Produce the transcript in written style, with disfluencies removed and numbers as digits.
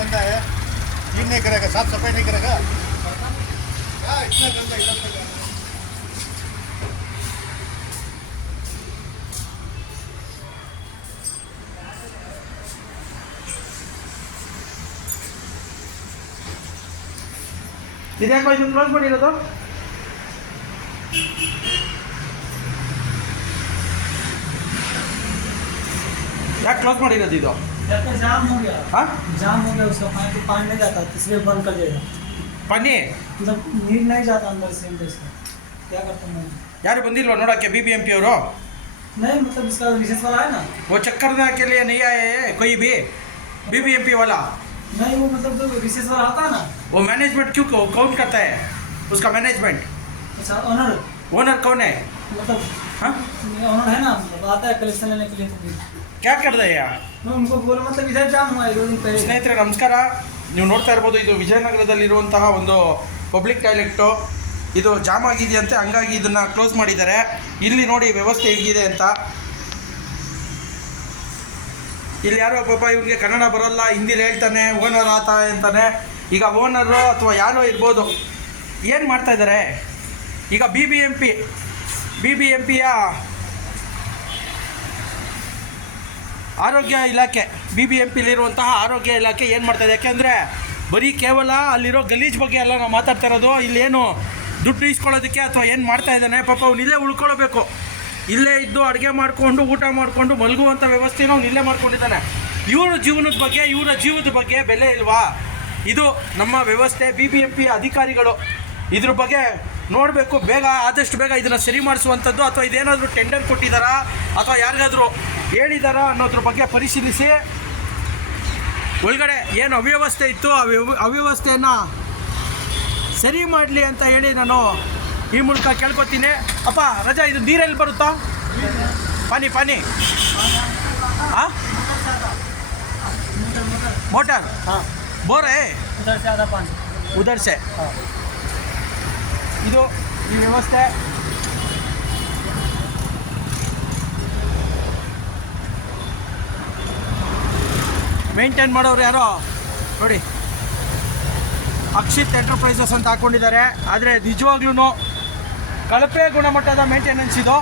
गंदा है, क्लीन नहीं करेगा, साफ सफाई नहीं करेगा। क्या इतना गंदा इधर तक है? ಇದ್ಯಾಕೋ ಇದು ಕ್ಲೋಸ್ ಮಾಡಿರೋದು? ಯಾಕೆ ಕ್ಲೋಸ್ ಮಾಡಿರೋದು ಇದು? जाम हो गया। हाँ जाम हो गया, उसका पानी नहीं जाता, इसलिए बंद कर देगा। ಬನ್ನಿ, मतलब नीर नहीं जाता अंदर से क्या करता हूँ मैं? ಯಾರು ಬಂದಿಲ್ವಾ ನೋಡೋಕ್ಕೆ BBMP ಅವರು? नहीं मतलब इसका विशेष वाला है ना, वो चेक करने के लिए नहीं आए हैं कोई भी BBMP वाला? नहीं वो मतलब जो विशेष वाला आता है ना, वो मैनेजमेंट क्यों कौन करता है उसका मैनेजमेंट? अच्छा ओनर, ओनर कौन है? मतलब हाँ ओनर है ना, मतलब आता है कलेक्शन लेने के लिए। तो फिर क्या कर रहे हैं? मैं उनको बोला मतलब इधर जाम हुआ है 2 दिन पहले। ಸ್ನೇಹಿತರೆ ನಮಸ್ಕಾರ. ನೀವು ನೋಡ್ತಾ ಇರ್ಬೋದು, ಇದು ವಿಜಯನಗರದಲ್ಲಿರುವಂತಹ ಒಂದು ಪಬ್ಲಿಕ್ ಟಾಯ್ಲೆಟು. ಇದು ಜಾಮ್ ಆಗಿದೆಯಂತೆ, ಹಂಗಾಗಿ ಇದನ್ನು ಕ್ಲೋಸ್ ಮಾಡಿದ್ದಾರೆ. ಇಲ್ಲಿ ನೋಡಿ ವ್ಯವಸ್ಥೆ ಹೇಗಿದೆ ಅಂತ. ಇಲ್ಲಿ ಯಾರೋ ಪಾಪ ಇವ್ರಿಗೆ ಕನ್ನಡ ಬರೋಲ್ಲ, ಹಿಂದಿಲಿ ಹೇಳ್ತಾನೆ, ಓನರ್ ಆತ ಅಂತಾನೆ. ಈಗ ಓನರು ಅಥವಾ ಯಾರೋ ಇರ್ಬೋದು, ಏನು ಮಾಡ್ತಾ ಇದ್ದಾರೆ ಈಗ BBMPಯ ಆರೋಗ್ಯ ಇಲಾಖೆ, BBMPಲಿರುವಂತಹ ಆರೋಗ್ಯ ಇಲಾಖೆ ಏನು ಮಾಡ್ತಾಯಿದೆ? ಯಾಕೆಂದರೆ ಬರೀ ಕೇವಲ ಅಲ್ಲಿರೋ ಗಲೀಜು ಬಗ್ಗೆ ಎಲ್ಲ ನಾವು ಮಾತಾಡ್ತಾ ಇರೋದು. ಇಲ್ಲೇನು ದುಡ್ಡು ಇಸ್ಕೊಳ್ಳೋದಕ್ಕೆ ಅಥವಾ ಏನು ಮಾಡ್ತಾ ಇದ್ದಾನೆ? ಪಾಪ ಅವ್ನು ಇಲ್ಲೇ ಉಳ್ಕೊಳ್ಬೇಕು, ಇಲ್ಲೇ ಇದ್ದು ಅಡುಗೆ ಮಾಡಿಕೊಂಡು ಊಟ ಮಾಡಿಕೊಂಡು ಮಲಗುವಂಥ ವ್ಯವಸ್ಥೆನೂ ಅವ್ನು ಇಲ್ಲೇ ಮಾಡ್ಕೊಂಡಿದ್ದಾನೆ. ಇವರ ಜೀವದ ಬಗ್ಗೆ ಬೆಲೆ ಇಲ್ವಾ? ಇದು ನಮ್ಮ ವ್ಯವಸ್ಥೆ. BBMP ಅಧಿಕಾರಿಗಳು ಇದ್ರ ಬಗ್ಗೆ ನೋಡಬೇಕು, ಆದಷ್ಟು ಬೇಗ ಇದನ್ನು ಸರಿ ಮಾಡಿಸುವಂಥದ್ದು, ಅಥವಾ ಇದೇನಾದರೂ ಟೆಂಡರ್ ಕೊಟ್ಟಿದ್ದಾರಾ ಅಥವಾ ಯಾರಿಗಾದರೂ ಹೇಳಿದಾರಾ ಅನ್ನೋದ್ರ ಬಗ್ಗೆ ಪರಿಶೀಲಿಸಿ ಒಳಗಡೆ ಏನು ಅವ್ಯವಸ್ಥೆ ಇತ್ತು ಆ ಅವ್ಯವಸ್ಥೆಯನ್ನು ಸರಿ ಮಾಡಲಿ ಅಂತ ಹೇಳಿ ನಾನು ಈ ಮೂಲಕ ಕೇಳ್ಕೊತೀನಿ. ಅಪ್ಪ ರಜಾ, ಇದು ನೀರಲ್ಲಿ ಬರುತ್ತಾ? ಪಾನಿ ಹಾಂ, मोटर हाँ बोर है उधर से आधा पानी। उधर से हाँ ಇದು ಈ ವ್ಯವಸ್ಥೆ. ಮೇಂಟೈನ್ ಮಾಡೋರು ಯಾರೋ ನೋಡಿ, ಅಕ್ಷಿತ್ ಎಂಟರ್ಪ್ರೈಸಸ್ ಅಂತ ಹಾಕ್ಕೊಂಡಿದ್ದಾರೆ. ಆದರೆ ನಿಜವಾಗ್ಲೂ ಕಳಪೆ ಗುಣಮಟ್ಟದ ಮೇಂಟೆನೆನ್ಸ್ ಇದು.